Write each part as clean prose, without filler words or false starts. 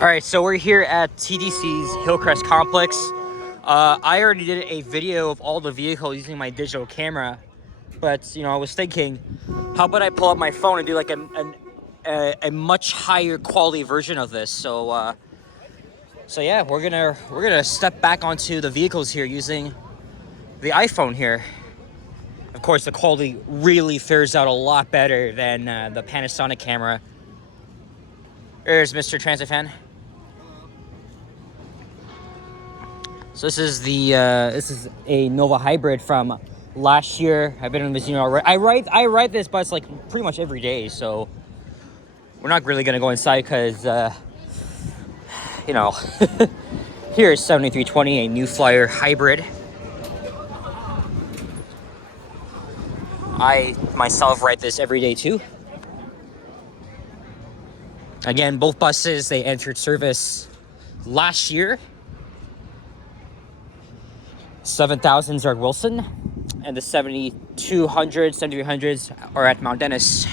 All right, so we're here at TTC's Hillcrest Complex. I already did a video of all the vehicles using my digital camera, but I was thinking, how about I pull up my phone and do like a much higher quality version of this? So yeah, we're gonna step back onto the vehicles here using the iPhone here. Of course, the quality really fares out a lot better than the Panasonic camera. There's Mr. Transit Fan. So this is a Nova hybrid from last year. I've been in this, I ride this bus like pretty much every day. So we're not really gonna go inside because, here's 7320, a new Flyer hybrid. I myself ride this every day too. Again, both buses, they entered service last year. 7000s are at Wilson, and the 7300s are at Mount Dennis.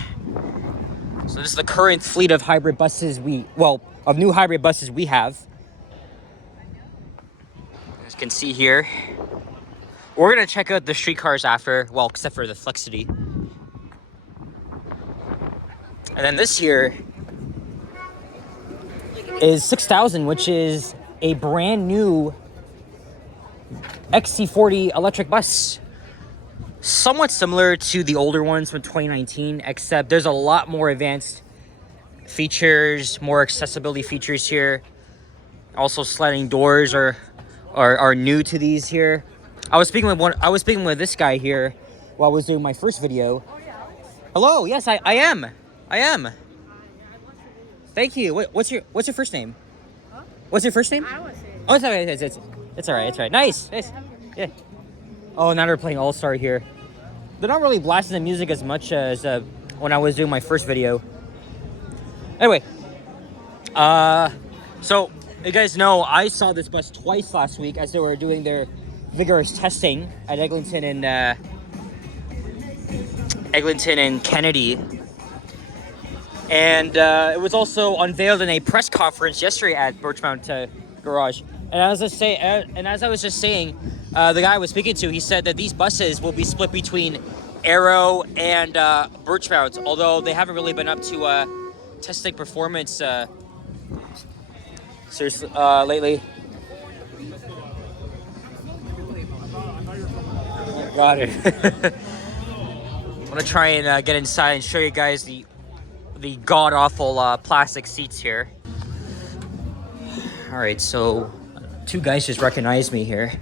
So this is the current fleet of hybrid buses of new hybrid buses we have. As you can see here, we're gonna check out the streetcars after, except for the Flexity. And then this here is 6000, which is a brand new XE40 electric bus. Somewhat similar to the older ones from 2019, except there's a lot more advanced features, more accessibility features here. Also, sliding doors are new to these here. I was speaking with this guy here while I was doing my first video. Hello, yes, I am. Thank you. What's your first name? Huh? What's your first name? I don't want to say it. Oh, it's all right. Nice. Yeah. Oh, now they're playing All Star here. They're not really blasting the music as much as when I was doing my first video. Anyway, so you guys know I saw this bus twice last week as they were doing their vigorous testing at Eglinton and Kennedy. And it was also unveiled in a press conference yesterday at Birchmount Garage. And as I was just saying, the guy I was speaking to, he said that these buses will be split between Aero and Birchmount, although they haven't really been up to testing performance seriously lately. Got it. I'm gonna try and get inside and show you guys the god-awful plastic seats here. All right, so two guys just recognized me here.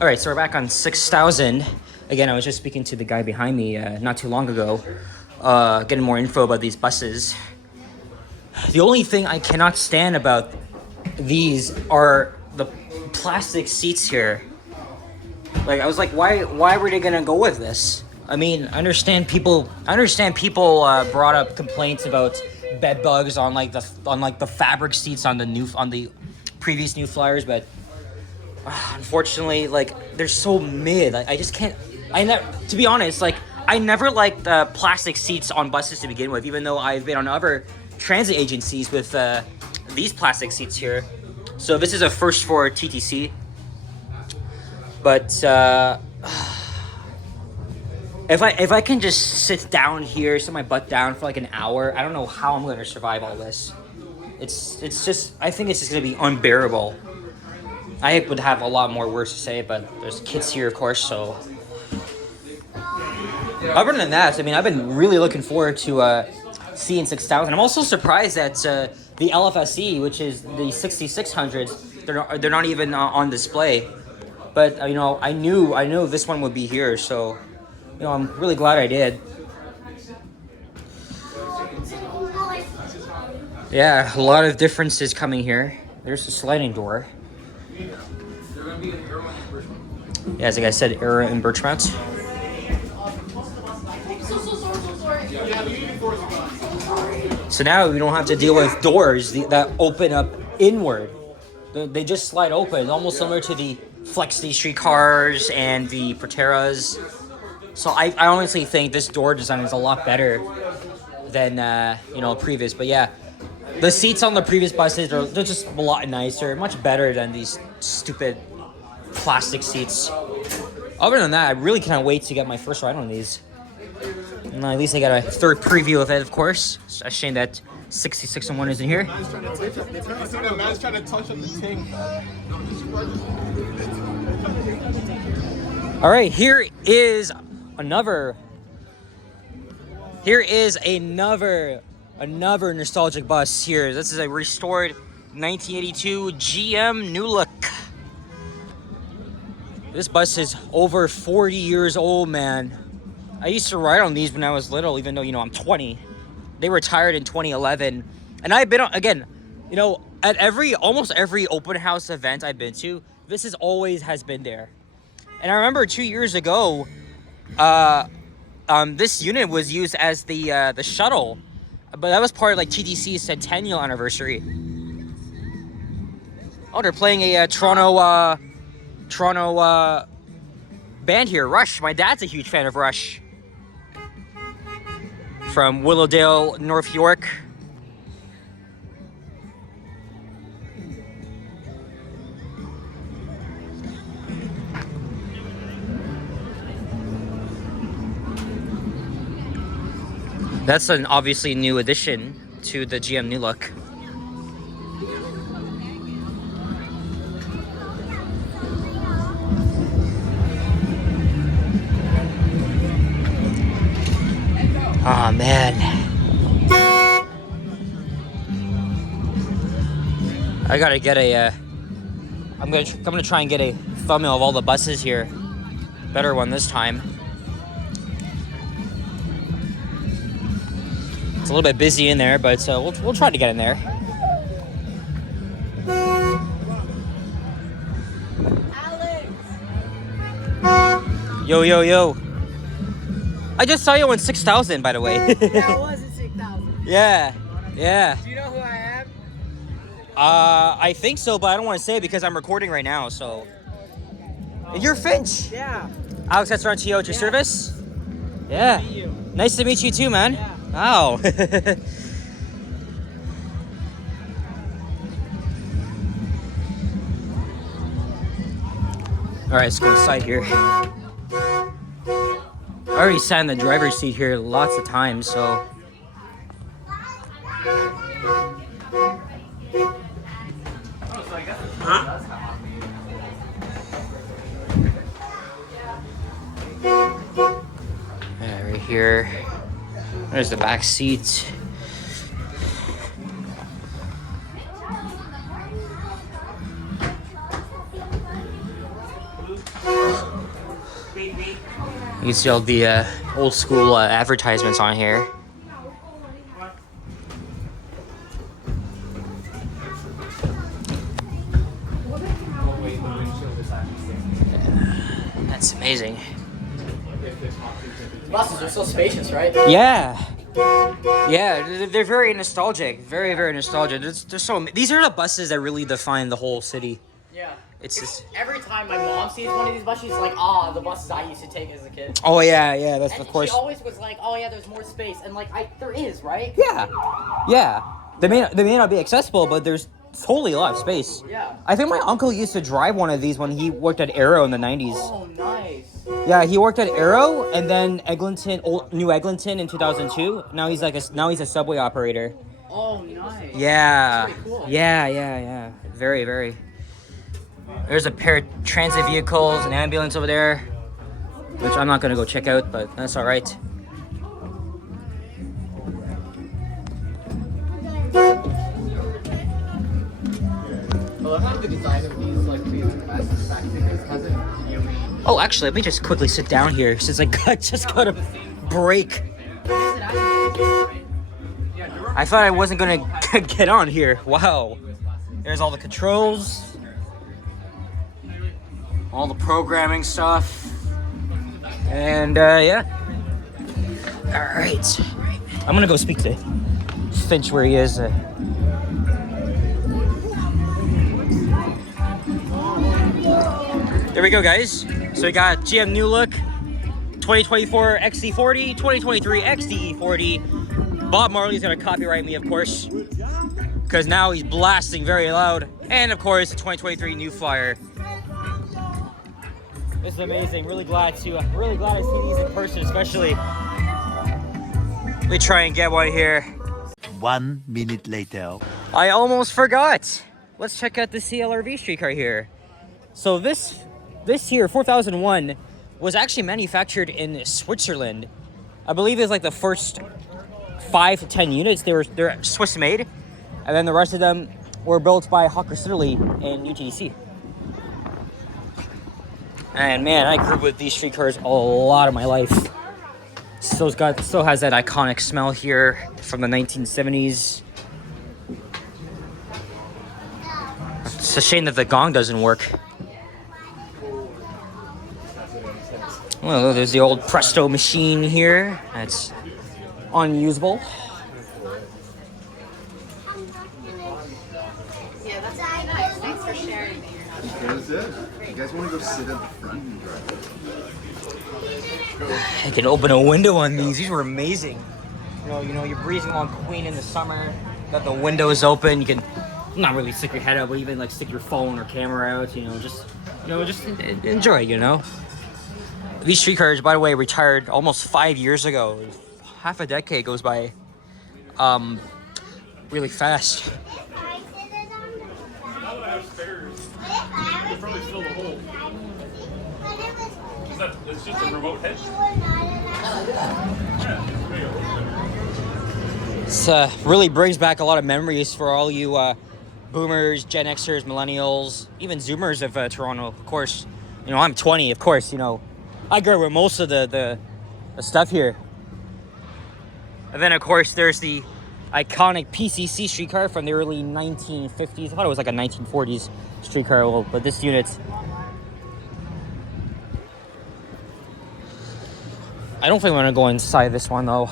All right, so we're back on 6000. Again, I was just speaking to the guy behind me not too long ago, getting more info about these buses. The only thing I cannot stand about these are the plastic seats here. Like, I was like, why were they gonna go with this? I mean, I understand people brought up complaints about bed bugs on the fabric seats on the previous new Flyers, but unfortunately, like, they're so mid. I just can't. To be honest, like, I never liked the plastic seats on buses to begin with, even though I've been on other transit agencies with these plastic seats here. So this is a first for TTC, but if I can just sit down here, sit my butt down for like an hour, I don't know how I'm going to survive all this. It's just, I think it's just going to be unbearable. I would have a lot more words to say, but there's kids here, of course, so. Other than that, I mean, I've been really looking forward to seeing 6000. I'm also surprised that the LFSE, which is the 6600s, they're not even on display. But I knew this one would be here, so I'm really glad I did. Yeah, a lot of differences coming here. There's the sliding door. Yeah, as like I said, Aero and Birchmount. So now we don't have to deal with doors that open up inward. They just slide open, almost similar to the Flexity Streetcars and the Proteras. So I honestly think this door design is a lot better than previous. But yeah, The seats on the previous buses they're just a lot nicer, much better than these stupid plastic seats. Other than that, I really can't wait to get my first ride on these. And at least I got a third preview of it, of course. It's a shame that 6601 isn't here. Man's trying to touch up the ting. All right, here is another nostalgic bus here. This is a restored 1982 GM New Look. This bus is over 40 years old, man. I used to ride on these when I was little, even though, you know, I'm 20. They retired in 2011. And I've been on, again, you know, at almost every open house event I've been to, this has been there. And I remember 2 years ago, this unit was used as the shuttle, but that was part of like TTC's centennial anniversary. Oh, they're playing a Toronto band here, Rush. My dad's a huge fan of Rush. From Willowdale, North York. That's an obviously new addition to the GM New Look. Oh man, I gotta get a. I'm gonna try and get a thumbnail of all the buses here. Better one this time. It's a little bit busy in there, but we'll try to get in there. Alex. Yo. I just saw you on 6,000, by the way. Yeah, I was at 6,000. Yeah. Do you know who I am? I think so, but I don't want to say it because I'm recording right now, so. You're Finch. Yeah. Alex Estorantio at your service? Yeah. Nice to meet you. Nice to meet you too, man. Yeah. Wow. All right, let's go inside here. I already sat in the driver's seat here lots of times, so. Huh? Yeah, right here. There's the back seat. You can see all the old school advertisements on here. That's amazing. Buses are so spacious, right? Yeah, they're very nostalgic. Very, very nostalgic. These are the buses that really define the whole city. Yeah. It's just. Every time my mom sees one of these buses, she's like, the buses I used to take as a kid. Oh yeah, that's And of course. she always was like, oh yeah, there's more space. And like, there is, right? Yeah. They may not be accessible, but there's totally a lot of space. Yeah. I think my uncle used to drive one of these when he worked at Arrow in the 90s. Oh, nice. Yeah, he worked at Arrow and then New Eglinton in 2002. Now he's a subway operator. Oh, nice. Yeah. That's really cool. Yeah. Very, very. There's a pair of transit vehicles, an ambulance over there, which I'm not gonna go check out, but that's all right. Oh, actually, let me just quickly sit down here since I just got a break. I thought I wasn't gonna get on here. Wow. There's all the controls, all the programming stuff, and yeah. All right. I'm gonna go speak to Finch where he is. There we go, guys. So we got GM New Look, 2024 XE40, 2023 XDE40. Bob Marley's gonna copyright me, of course. because now he's blasting very loud. And of course, the 2023 new Flyer. This is amazing. Really glad I see these in person, especially. Let me try and get one here. 1 minute later. I almost forgot. Let's check out the CLRV streetcar here. So this here, 4001, was actually manufactured in Switzerland. I believe it's like the first 5 to 10 units. They're Swiss made, and then the rest of them were built by Hawker Siddeley and UTC. And man, I grew up with these streetcars a lot of my life. Still has that iconic smell here from the 1970s. It's a shame that the gong doesn't work. Well, there's the old Presto machine here. That's unusable. Yeah, that's really nice. Thanks for sharing. That was it. You guys want to go sit at the front and drive it? I can open a window on these. These were amazing. You know, you're breezing along Queen in the summer. Got the windows open. You can not really stick your head out, but even like stick your phone or camera out. Just enjoy. These streetcars, by the way, retired almost 5 years ago. Half a decade goes by really fast. It's just a remote head. This really brings back a lot of memories for all you boomers, Gen Xers, millennials, even Zoomers of Toronto. Of course, I'm 20. Of course, I grew up with most of the stuff here. And then, of course, there's the iconic PCC streetcar from the early 1950s. I thought it was like a 1940s streetcar, but this unit... I don't think I'm gonna go inside this one though.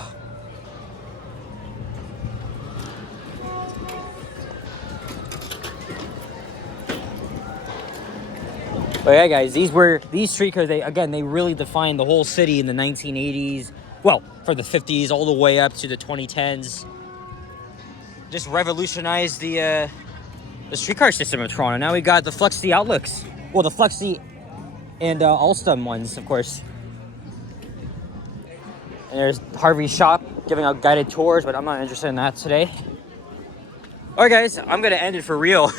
But yeah, guys, these streetcars, they really defined the whole city in the 1980s. Well, from the 50s all the way up to the 2010s. Just revolutionized the streetcar system of Toronto. Now we got the Flexi Outlooks. Well, the Flexi and Alstom ones, of course. And there's Harvey's shop giving out guided tours, but I'm not interested in that today. Alright guys, I'm gonna end it for real.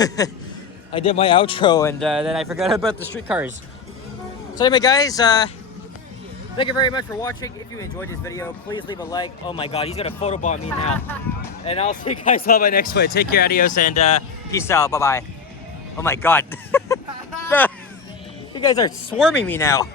I did my outro and then I forgot about the streetcars. So anyway guys, thank you very much for watching. If you enjoyed this video, please leave a like. Oh my god, he's gonna photobomb me now. And I'll see you guys on my next one. Take care, adios, and peace out, bye-bye. Oh my god. You guys are swarming me now.